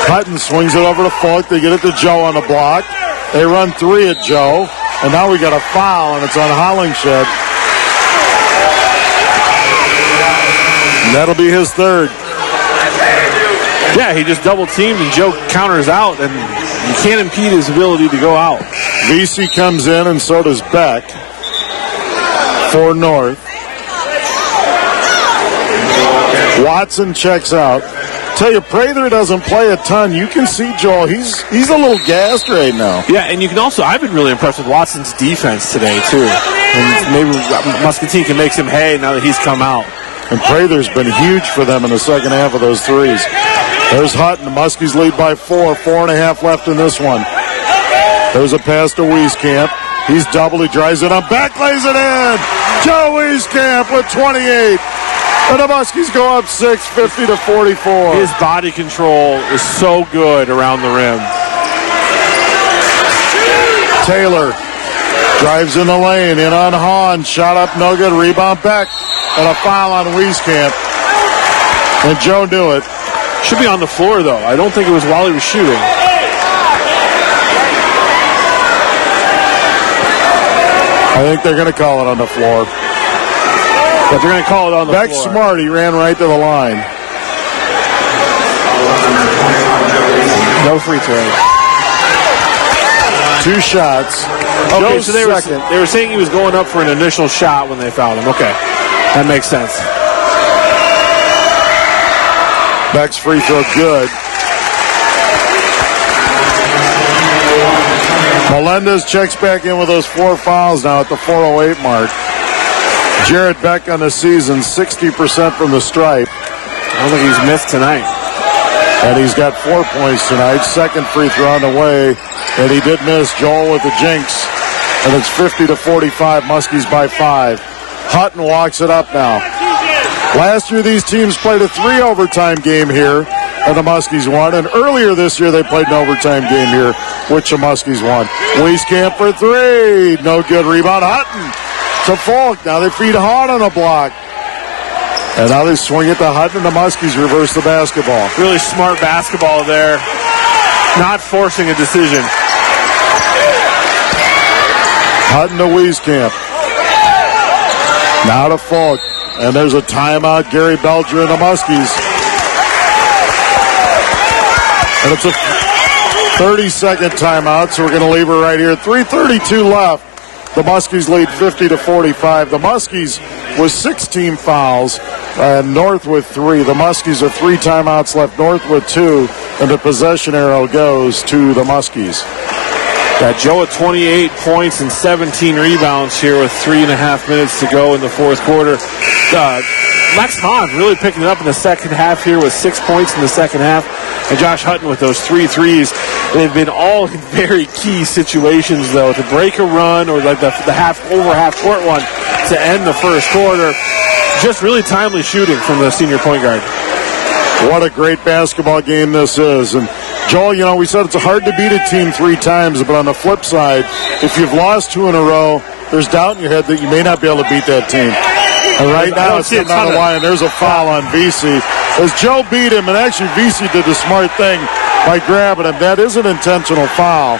Hutton swings it over to Falk. They get it to Joe on the block. They run 3 at Joe. And now we got a foul, and it's on Hollingshed. And that'll be his third. Yeah, he just double teamed, and Joe counters out, and you can't impede his ability to go out. VC comes in, and so does Beck for North. Watson checks out. Tell you, Prather doesn't play a ton. You can see Joel. He's a little gassed right now. Yeah, and you can also, I've been really impressed with Watson's defense today, too. And maybe Muscatine can make some hay now that he's come out. And Prather's been huge for them in the second half of those threes. There's Hutton. The Muskies lead by 4. 4.5 left in this one. There's a pass to Wieskamp. He's doubled. He drives it on back, lays it in. Joe Wieskamp with 28. And the Muskies go up 6, 50-44. His body control is so good around the rim. Taylor drives in the lane, in on Hahn. Shot up, no good. Rebound back. And a foul on Wieskamp. And Joe knew it. Should be on the floor, though. I don't think it was while he was shooting. I think they're going to call it on the floor. But they're going to call it on the floor. Beck smart. He ran right to the line. No free throws. 2 shots. Okay, so they were saying he was going up for an initial shot when they fouled him. Okay, that makes sense. Beck's free throw good. Melendez checks back in with those 4 fouls now at the 4:08 mark. Jared Beck on the season, 60% from the stripe. I don't think he's missed tonight. And he's got 4 points tonight. Second free throw on the way. And he did miss. Joel with the jinx. And it's 50-45. Muskies by 5. Hutton walks it up now. Last year, these teams played a 3 overtime game here, and the Muskies won. And earlier this year, they played an overtime game here, which the Muskies won. Wieskamp for 3. No good. Rebound. Hutton to Falk. Now they feed Hahn on a block. And now they swing it to Hutton, and the Muskies reverse the basketball. Really smart basketball there. Not forcing a decision. Hutton to Wieskamp. Now to Falk. And there's a timeout. Gary Belger and the Muskies. And it's a 30-second timeout, so we're going to leave her right here. 3:32 left. The Muskies lead 50-45. The Muskies with 16 fouls, and North with 3. The Muskies with 3 timeouts left. North with 2, and the possession arrow goes to the Muskies. Got Joe at 28 points and 17 rebounds here with 3.5 minutes to go in the fourth quarter. Lex Hahn really picking it up in the second half here with 6 points in the second half. And Josh Hutton with those 3 threes. They've been all in very key situations, though, to break a run or like the half-court one to end the first quarter. Just really timely shooting from the senior point guard. What a great basketball game this is. And Joel, we said it's hard to beat a team 3 times, but on the flip side, if you've lost 2 in a row, there's doubt in your head that you may not be able to beat that team. And right now, it's coming out of the line. There's a foul on VC. As Joe beat him, and actually VC did the smart thing by grabbing him. That is an intentional foul.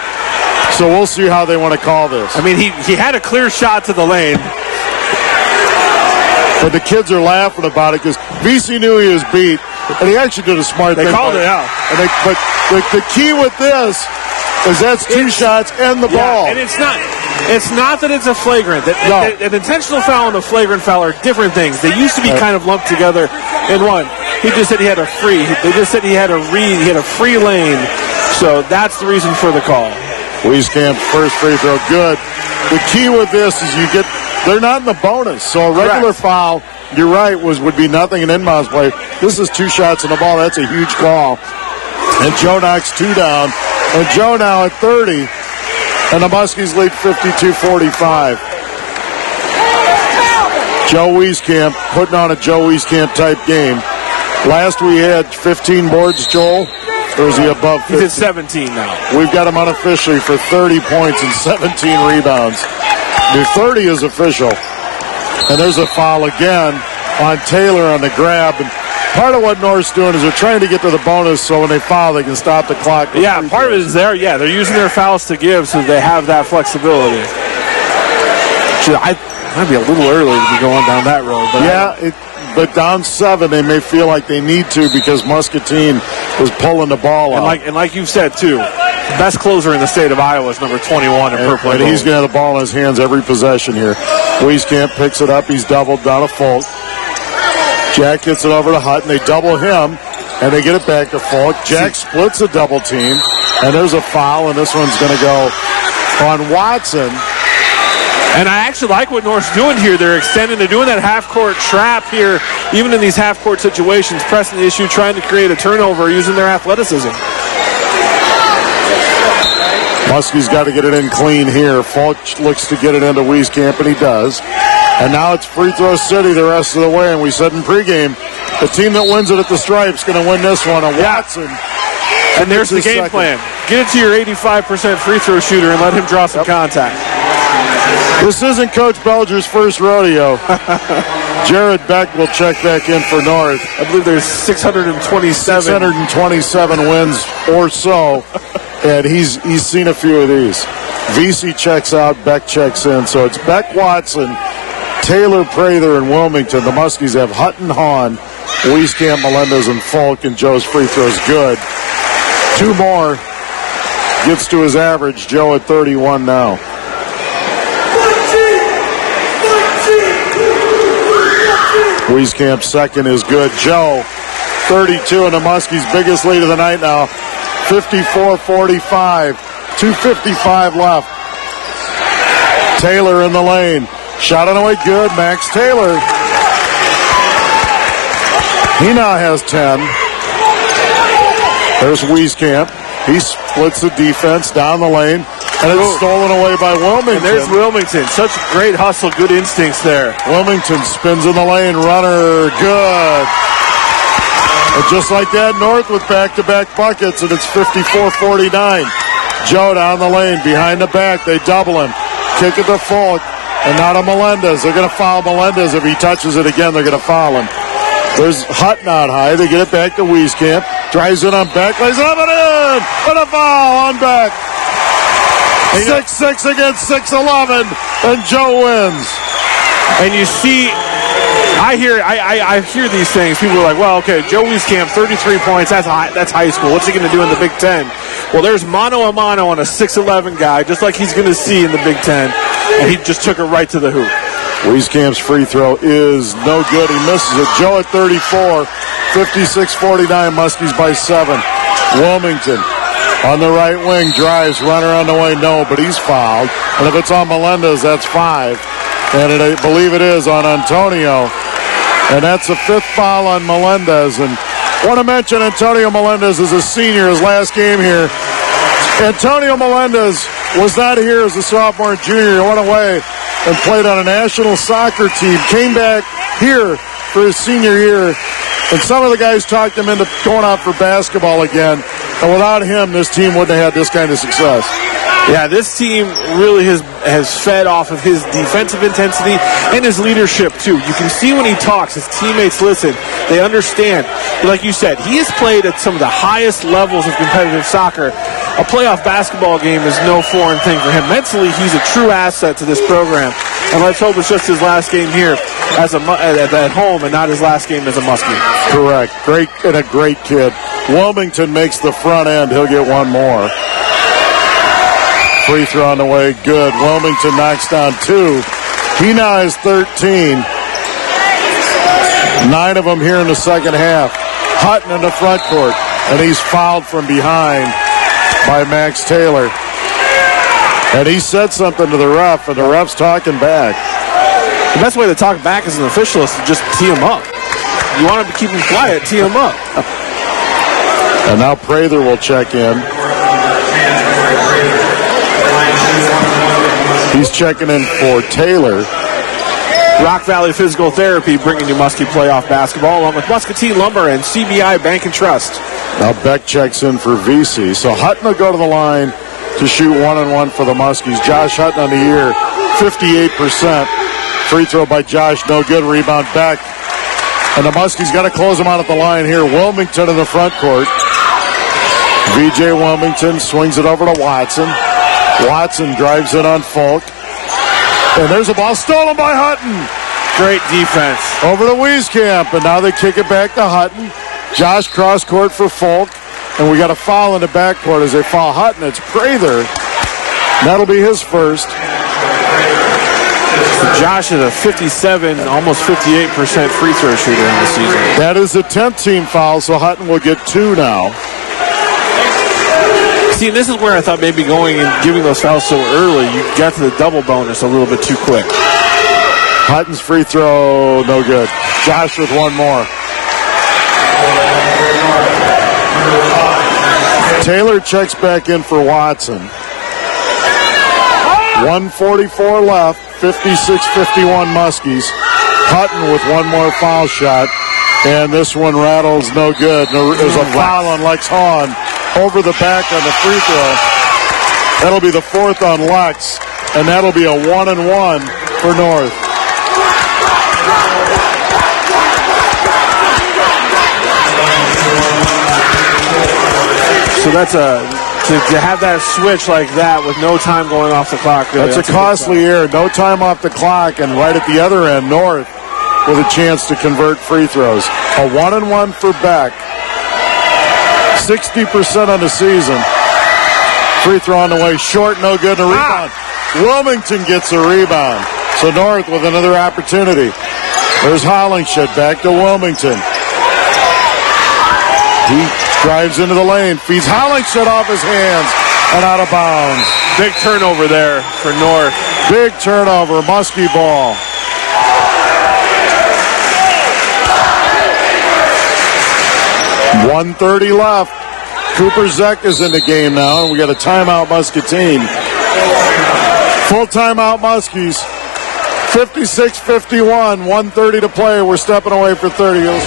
So we'll see how they want to call this. I mean, he had a clear shot to the lane. But the kids are laughing about it because VC knew he was beat, and he actually did a smart thing. They called it out. But the key with this is that's 2 shots and the ball. And it's not that it's a flagrant. An intentional foul and a flagrant foul are different things. They used to be kind of lumped together in one. He just said he had a free. They just said he had a free lane. So that's the reason for the call. Wieskamp's first free throw, good. The key with this is they're not in the bonus. So a regular foul, you're right, would be nothing in inbounds play. This is 2 shots in the ball. That's a huge call. And Joe knocks 2 down. And Joe now at 30. And the Muskies lead 52-45. Joe Wieskamp putting on a Joe Wieskamp type game. Last we had 15 boards, Joel. Or is he above 15? He's at 17 now. We've got him unofficially for 30 points and 17 rebounds. The 30 is official. And there's a foul again on Taylor on the grab. And part of what North's doing is they're trying to get to the bonus so when they foul, they can stop the clock. Yeah, part of it is there. Yeah, they're using their fouls to give so they have that flexibility. Might be a little early to be going down that road. But but down 7, they may feel like they need to because Muscatine is pulling the ball out. And like you've said, too, the best closer in the state of Iowa is number 21 in purple. And he's going to have the ball in his hands every possession here. Wieskamp picks it up. He's doubled down to Folk. Jack gets it over to Hutton. They double him, and they get it back to Folk. Jack splits a double team, and there's a foul, and this one's going to go on Watson. And I actually like what North's doing here. They're extending. They're doing that half-court trap here, even in these half-court situations, pressing the issue, trying to create a turnover using their athleticism. Muskie's got to get it in clean here. Falk looks to get it into Wieskamp, and he does. And now it's free throw city the rest of the way. And we said in pregame, the team that wins it at the Stripes is going to win this one. And Watson. And there's the game plan. Get it to your 85% free throw shooter and let him draw some contact. This isn't Coach Belger's first rodeo. Jared Beck will check back in for North. I believe there's 627 wins or so. And he's seen a few of these. VC checks out, Beck checks in. So it's Beck, Watson, Taylor, Prather, and Wilmington. The Muskies have Hutton, Hahn, Wieskamp, Melendez, and Falk, and Joe's free throws good. 2 more. Gets to his average. Joe at 31 now. Wieskamp's second is good. Joe, 32, and the Muskies' biggest lead of the night now. 54-45. 2:55 left. Taylor in the lane. Shot on the way, good. Max Taylor. He now has 10. There's Wieskamp. He splits the defense down the lane. And it's stolen away by Wilmington. And there's Wilmington. Such great hustle, good instincts there. Wilmington spins in the lane. Runner, good. And just like that, North with back-to-back buckets, and it's 54-49. Joe down the lane, behind the back. They double him. Kick it to Falk, and now to Melendez. They're going to foul Melendez. If he touches it again, they're going to foul him. There's Hutton out high. They get it back to Wieskamp. Drives it on Beck. Lays it up and in. And a foul on Beck. 6-6 against 6-11, and Joe wins. And you see, I hear these things. People are like, well, okay, Joe Wieskamp, 33 points. That's high school. What's he going to do in the Big Ten? Well, there's mano-a-mano on a 6'11 guy, just like he's going to see in the Big Ten. And he just took it right to the hoop. Wieskamp's free throw is no good. He misses it. Joe at 34, 56-49, Muskies by 7. Wilmington On the right wing, drives, runner on the way, no, but he's fouled. And if it's on Melendez, that's 5. And I believe it is on Antonio. And that's the 5th foul on Melendez. And I want to mention Antonio Melendez is a senior, his last game here. Antonio Melendez was not here as a sophomore and junior. He went away and played on a national soccer team. Came back here for his senior year. And some of the guys talked him into going out for basketball again. And without him, this team wouldn't have had this kind of success. Yeah, this team really has fed off of his defensive intensity and his leadership, too. You can see when he talks, his teammates listen. They understand. Like you said, he has played at some of the highest levels of competitive soccer. A playoff basketball game is no foreign thing for him. Mentally, he's a true asset to this program. And let's hope it's just his last game here at home and not his last game as a Muskie. Correct. Great and a great kid. Wilmington makes the front end. He'll get one more. Free throw on the way. Good. Wilmington knocks down 2. He now has 13. 9 of them here in the second half. Hutton in the front court. And he's fouled from behind by Max Taylor. And he said something to the ref, and the ref's talking back. The best way to talk back as an official is to just tee him up. You want him to keep him quiet, tee him up. And now Prather will check in. He's checking in for Taylor. Rock Valley Physical Therapy bringing you Muskie playoff basketball along with Muscatine Lumber and CBI Bank and Trust. Now Beck checks in for VC. So Hutton will go to the line to shoot 1-and-1 for the Muskies. Josh Hutton on the year, 58%. Free throw by Josh, no good. Rebound Beck. And the Muskies got to close them out at the line here. Wilmington in the front court. VJ Wilmington swings it over to Watson. Watson drives it on Folk. And there's a ball stolen by Hutton. Great defense. Over to Wieskamp, and now they kick it back to Hutton. Josh cross court for Folk. And we got a foul in the backcourt as they foul Hutton. It's Prather. That'll be his first. Josh is a 57, almost 58% free throw shooter in the season. That is the 10th team foul, so Hutton will get 2 now. See, this is where I thought maybe going and giving those fouls so early, you got to the double bonus a little bit too quick. Hutton's free throw, no good. Josh with one more. Taylor checks back in for Watson. 1:44 left, 56-51 Muskies. Hutton with one more foul shot, and this one rattles, no good. There's a foul on Lex Hahn over the back on the free throw. That'll be the 4th on Lex, and that'll be a 1-and-1 for North. So that's to have that switch like that with no time going off the clock. Really, that's a costly error. No time off the clock, and right at the other end, North with a chance to convert free throws. A 1-and-1 for Beck. 60% on the season. Free throw on the way, short, no good, and a rebound. Wilmington gets a rebound. So North with another opportunity. There's Hollingshed back to Wilmington. He drives into the lane, feeds Hollingshed off his hands and out of bounds. Big turnover there for North. Big turnover, Muskie ball. .130 left. Cooper Zeck is in the game now, and we got a timeout, Muscatine. Full timeout, Muskies. 56-51, 1:30 to play. We're stepping away for 30.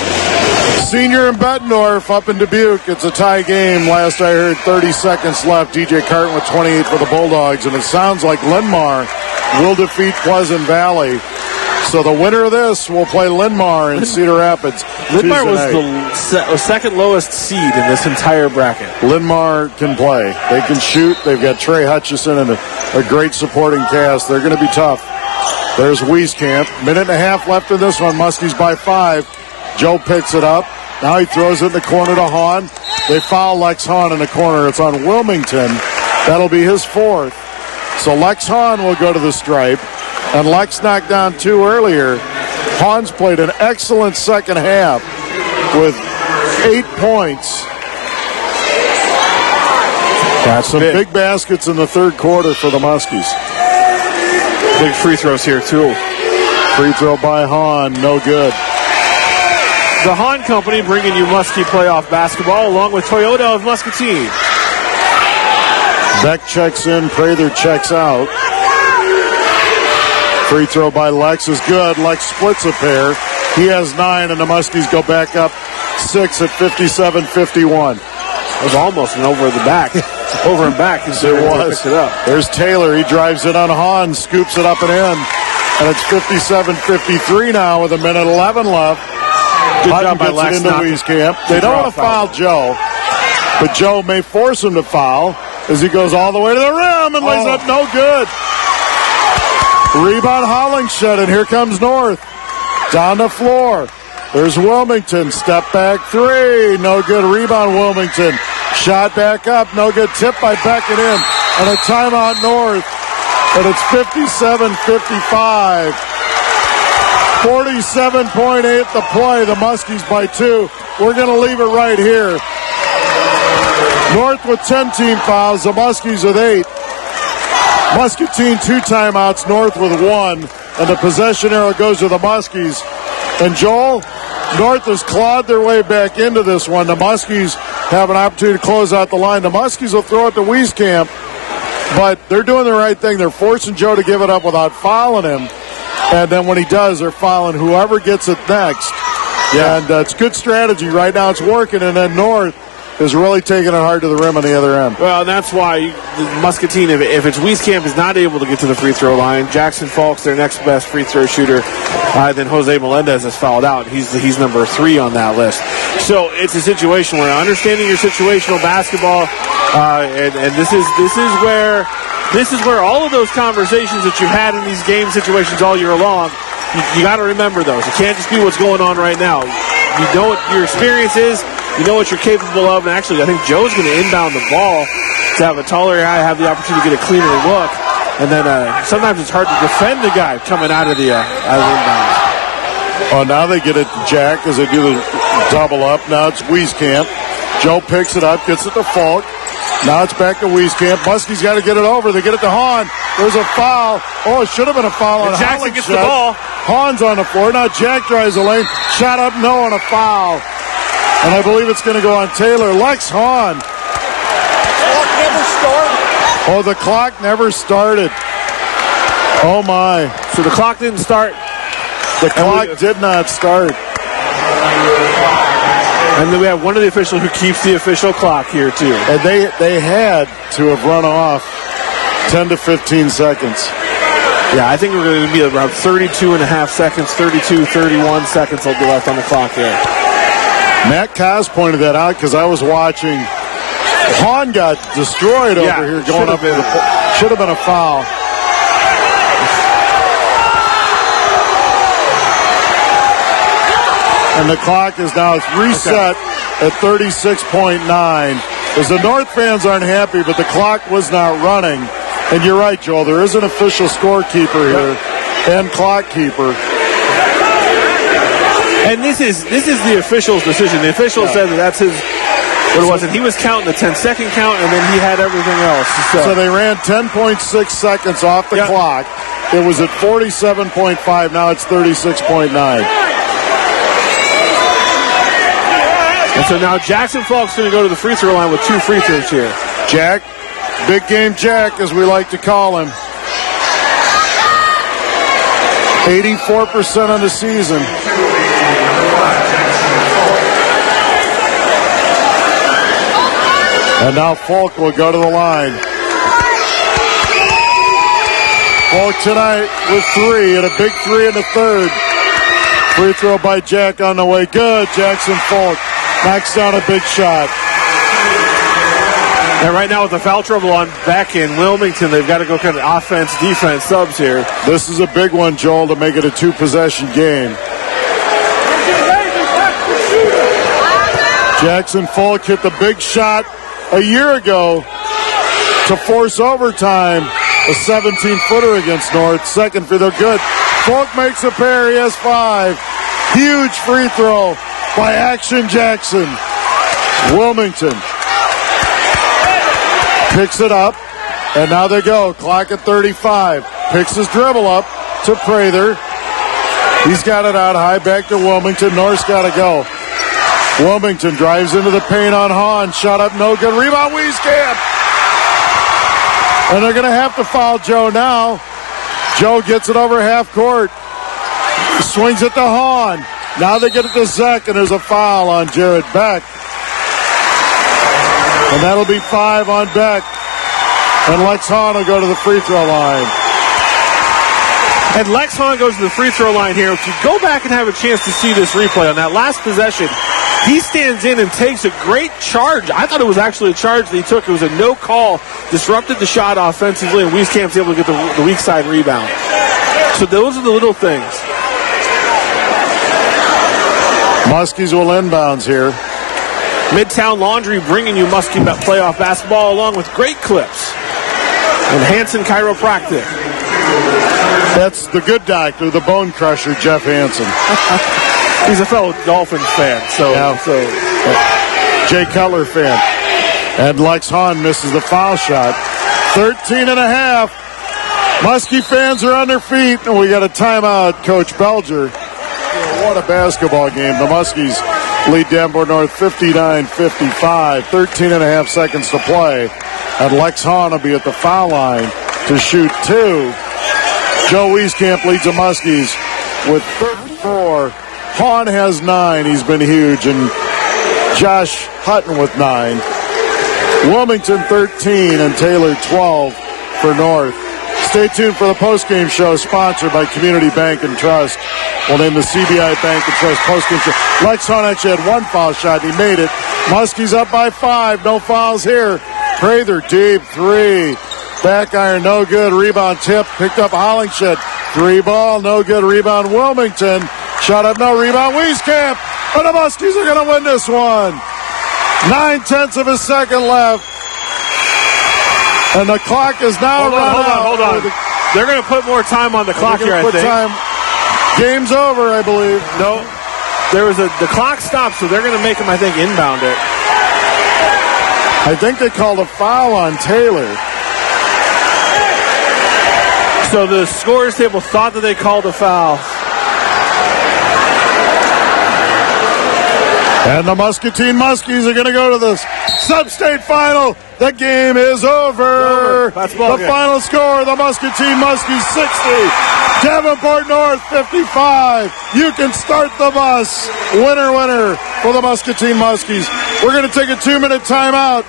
Senior and Bettendorf up in Dubuque. It's a tie game. Last I heard, 30 seconds left. DJ Carton with 28 for the Bulldogs, and it sounds like Linn-Mar will defeat Pleasant Valley. So the winner of this will play Linn-Mar in Cedar Rapids. Linn-Mar was the second lowest seed in this entire bracket. Linn-Mar can play. They can shoot. They've got Trey Hutchison and a great supporting cast. They're going to be tough. There's Wieskamp. Minute and a half left in this one. Muskies by 5. Joe picks it up. Now he throws it in the corner to Hahn. They foul Lex Hahn in the corner. It's on Wilmington. That'll be his 4th. So Lex Hahn will go to the stripe. And Lex knocked down 2 earlier. Hahn's played an excellent second half with 8 points. That's some big baskets in the third quarter for the Muskies. Big free throws here, too. Free throw by Hahn, no good. The Hahn Company bringing you Muskie playoff basketball along with Toyota of Muscatine. Beck checks in, Prather checks out. Free throw by Lex is good. Lex splits a pair. He has 9, and the Muskies go back up 6 at 57-51. It was almost an over the back. Over and back. It was. It up. There's Taylor. He drives it on Hahn, scoops it up and in. And it's 57-53 now with 1:11 left. Good Hutton job by gets Lex it into Wieskamp. They don't want to foul Joe, but Joe may force him to foul as he goes all the way to the rim and lays up no good. Rebound Hollingshed, and here comes North. Down the floor. There's Wilmington. Step back 3. No good. Rebound Wilmington. Shot back up. No good. Tip by Beckett in. And a timeout North. And it's 57-55. 47.8 the play. The Muskies by 2. We're going to leave it right here. North with 10 team fouls. The Muskies with 8. Muscatine 2 timeouts. North with 1. And the possession arrow goes to the Muskies. And Joel, North has clawed their way back into this one. The Muskies have an opportunity to close out the line. The Muskies will throw it to Wieskamp, but they're doing the right thing. They're forcing Joe to give it up without fouling him. And then when he does, they're fouling whoever gets it next. Yeah. And it's good strategy. Right now it's working. And then North is really taking it hard to the rim on the other end. Well, and that's why Muscatine, if it's Wieskamp, is not able to get to the free throw line. Jackson Falk's their next best free throw shooter. Then Jose Melendez has fouled out. He's number 3 on that list. So it's a situation where understanding your situational basketball, and this is where all of those conversations that you've had in these game situations all year long, you got to remember those. It can't just be what's going on right now. You know what your experience is. You know what you're capable of. And actually, I think Joe's going to inbound the ball to have a taller guy have the opportunity to get a cleaner look. And then sometimes it's hard to defend the guy coming out of the inbound. Oh, now they get it to Jack as they do the double up. Now it's Wieskamp. Joe picks it up, gets it to Falk. Now it's back to Wieskamp. Muskie's got to get it over. They get it to Hahn. There's a foul. Oh, it should have been a foul on Jackson Hollingshed. gets the ball. Hahn's on the floor. Now Jack drives the lane. Shot up, no, on a foul. And I believe it's going to go on Taylor. Lex Hahn. Clock never started. Oh, the clock never started. Oh, my. So the clock didn't start. The clock did not start. And then we have one of the officials who keeps the official clock here, too. And they had to have run off 10 to 15 seconds. Yeah, I think we're going to be around 32 and a half seconds, 32, 31 seconds will be left on the clock here. Matt Kaz pointed that out because I was watching. Hahn got destroyed over here going up. Should have been a foul. And the clock is now reset at 36.9. As the North fans aren't happy, but the clock was not running. And you're right, Joel. There is an official scorekeeper here and clock keeper. And this is the official's decision. The official said that's his. What it was, and he was counting the 10-second count, and then he had everything else. So they ran 10.6 seconds off the clock. It was at 47.5. Now it's 36.9. And so now Jackson Falk's going to go to the free throw line with 2 free throws here. Jack, big game Jack, as we like to call him. 84% on the season. And now Falk will go to the line. Falk tonight with 3 and a big 3 in the third. Free throw by Jack on the way. Good. Jackson Falk knocks down a big shot. And right now with the foul trouble on back in Wilmington, they've got to go kind of offense, defense, subs here. This is a big one, Joel, to make it a 2-possession game. Jackson Falk hit the big shot a year ago to force overtime. A 17-footer against North. Second free throw, good. Falk makes a pair. He has 5. Huge free throw by Action Jackson. Wilmington Picks it up, and now they go. Clock at 35. Picks his dribble up to Prather. He's got it out high, back to Wilmington. North's got to go. Wilmington drives into the paint on Hahn. Shot up, no good. Rebound, Wieskamp. And they're going to have to foul Joe now. Joe gets it over half court. Swings it to Hahn. Now they get it to Zek, and there's a foul on Jared Beck. And that'll be 5 on Beck. And Lex Hahn will go to the free throw line. And Lex Hahn goes to the free throw line here. If you go back and have a chance to see this replay on that last possession, he stands in and takes a great charge. I thought it was actually a charge that he took. It was a no call, disrupted the shot offensively, and Wieskamp's able to get the weak side rebound. So those are the little things. Muskies will inbounds here. Midtown Laundry bringing you Muskie playoff basketball along with great clips. And Hansen Chiropractic. That's the good doctor, the bone crusher, Jeff Hansen. He's a fellow Dolphins fan, so Jay Cutler fan. And Lex Hahn misses the foul shot. 13 and a half. Muskie fans are on their feet, and we got a timeout, Coach Belger. What a basketball game. The Muskies lead Davenport North 59-55. 13 and a half seconds to play. And Lex Hahn will be at the foul line to shoot 2. Joe Wieskamp leads the Muskies with 34. Hahn has 9. He's been huge. And Josh Hutton with 9. Wilmington 13 and Taylor 12 for North. Stay tuned for the postgame show sponsored by Community Bank and Trust. We'll name the CBI Bank and Trust postgame show. Lex Hahn actually had 1 foul shot. He made it. Muskies up by 5. No fouls here. Prather deep 3. Back iron, no good. Rebound tip. Picked up Hollingshed. 3 ball, no good. Rebound Wilmington. Shot up, no rebound. Wieskamp. But the Muskies are going to win this one. 9/10 of a second left. And the clock is now run out. Hold on. They're going to put more time on the clock here, I think. Game's over, I believe. No. The clock stopped, so they're going to make him, I think, inbound it. I think they called a foul on Taylor. So the scorers table thought that they called a foul. And the Muscatine Muskies are going to go to the sub-state final. The game is over. The final score, the Muscatine Muskies 60. Davenport North 55. You can start the bus. Winner, winner for the Muscatine Muskies. We're going to take a 2-minute timeout.